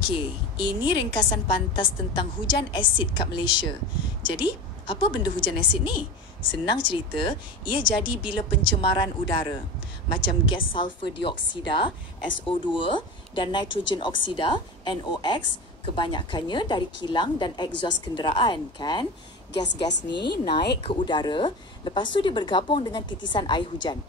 Okey, ini ringkasan pantas tentang hujan asid kat Malaysia. Jadi, apa benda hujan asid ni? Senang cerita, ia jadi bila pencemaran udara. Macam gas sulfur dioksida, SO2, dan nitrogen oksida, NOx, kebanyakannya dari kilang dan egzos kenderaan, kan? Gas-gas ni naik ke udara, lepas tu dia bergabung dengan titisan air hujan.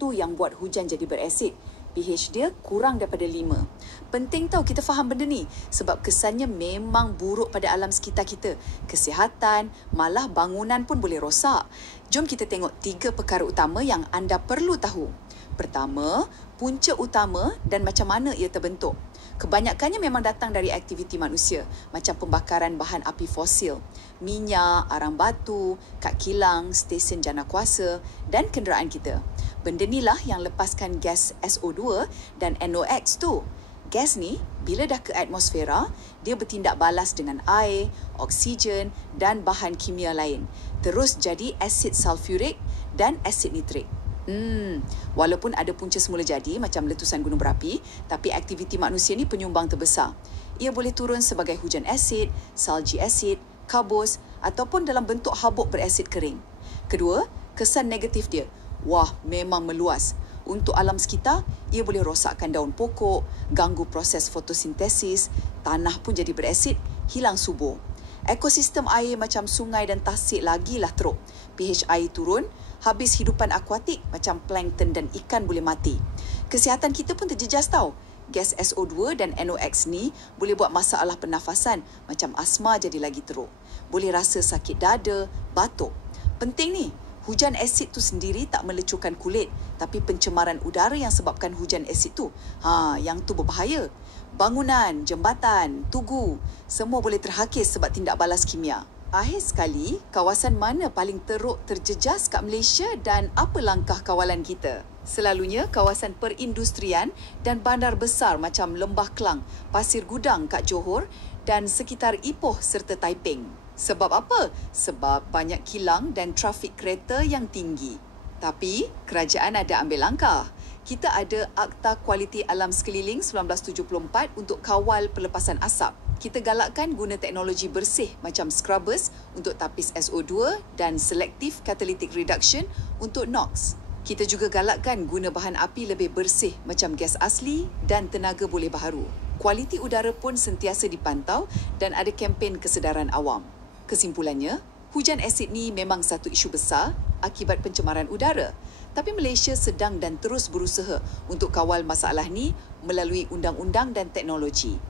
Tu yang buat hujan jadi berasid. pH dia kurang daripada 5. Penting tau kita faham benda ni sebab kesannya memang buruk pada alam sekitar kita. Kesihatan, malah bangunan pun boleh rosak. Jom kita tengok 3 perkara utama yang anda perlu tahu. Pertama, punca utama dan macam mana ia terbentuk. Kebanyakannya memang datang dari aktiviti manusia, macam pembakaran bahan api fosil, minyak, arang batu, kad kilang, stesen jana kuasa dan kenderaan kita. Benda inilah yang lepaskan gas SO2 dan NOx tu. Gas ni, bila dah ke atmosfera, dia bertindak balas dengan air, oksigen dan bahan kimia lain. Terus jadi asid sulfurik dan asid nitrik. Walaupun ada punca semula jadi macam letusan gunung berapi, tapi aktiviti manusia ni penyumbang terbesar. Ia boleh turun sebagai hujan asid, salji asid, kabus ataupun dalam bentuk habuk berasid kering. Kedua, kesan negatif dia. Wah, memang meluas. Untuk alam sekitar, ia boleh rosakkan daun pokok, ganggu proses fotosintesis, tanah pun jadi berasid, hilang subur. Ekosistem air macam sungai dan tasik lagilah teruk. pH air turun, habis hidupan akuatik macam plankton dan ikan boleh mati. Kesihatan kita pun terjejas tau. Gas SO2 dan NOx ni boleh buat masalah pernafasan macam asma jadi lagi teruk. Boleh rasa sakit dada, batuk. Penting ni, hujan asid tu sendiri tak melecurkan kulit, tapi pencemaran udara yang sebabkan hujan asid tu, yang tu berbahaya. Bangunan, jambatan, tugu, semua boleh terhakis sebab tindak balas kimia. Akhir sekali, kawasan mana paling teruk terjejas kat Malaysia dan apa langkah kawalan kita? Selalunya kawasan perindustrian dan bandar besar macam Lembah Kelang, Pasir Gudang kat Johor dan sekitar Ipoh serta Taiping. Sebab apa? Sebab banyak kilang dan trafik kereta yang tinggi. Tapi, kerajaan ada ambil langkah. Kita ada Akta Kualiti Alam Sekeliling 1974 untuk kawal pelepasan asap. Kita galakkan guna teknologi bersih macam scrubbers untuk tapis SO2 dan selective catalytic reduction untuk NOx. Kita juga galakkan guna bahan api lebih bersih macam gas asli dan tenaga boleh baharu. Kualiti udara pun sentiasa dipantau dan ada kempen kesedaran awam. Kesimpulannya, hujan asid ni memang satu isu besar akibat pencemaran udara. Tapi Malaysia sedang dan terus berusaha untuk kawal masalah ni melalui undang-undang dan teknologi.